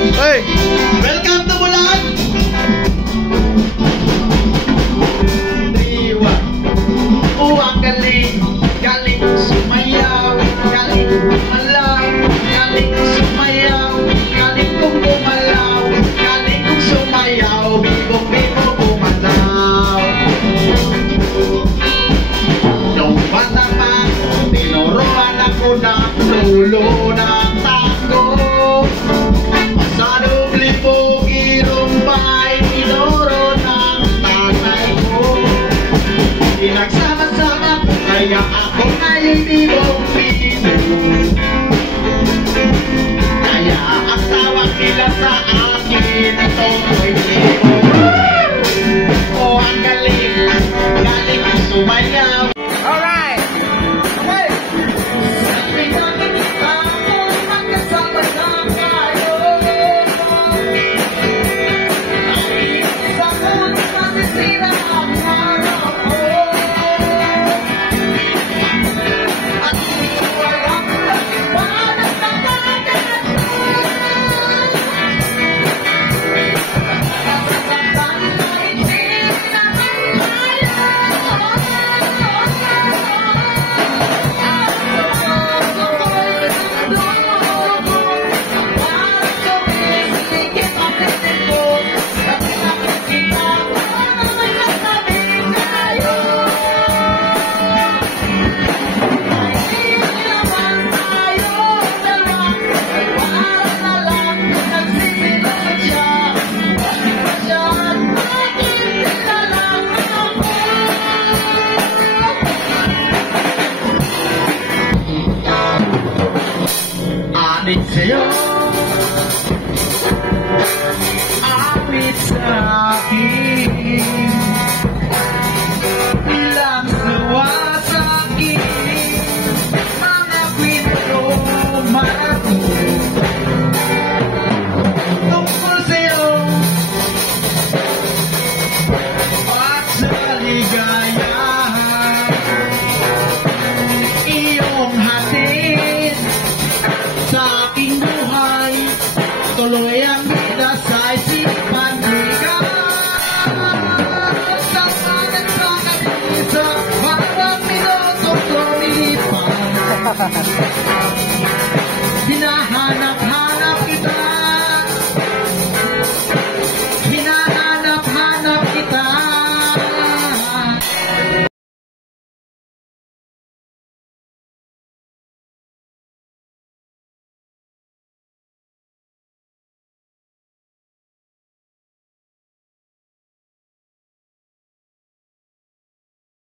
Hey! Welcome to Bulacan! 3, 1. Oh, ang galing, galing sumayaw, galing malaw, galing sumayaw, galing kong gumalaw, galing kong sumayaw, bibong-bibo gumalaw. Nung bata pa, tinuruan ako ng lolo ng tango. Masadong libog irumbay, tinuro ng tatay ko. Pinagsama-sama ko kaya ako nga'y bibong-bibo. Kaya ang tawag nila sa akin, Totoy Bibo. Oh, ang galing, galing sumayaw. Alright! Okay! Alit sa'yo, alit sa'kin, ilang sawa sa'kin, mga kwento marami tungkol sa'yo at sa ligaya iyong hatid sa aking buhay. Tuloy ang vida sa isipan ka. Sa kanisa, parang minuto lumipas.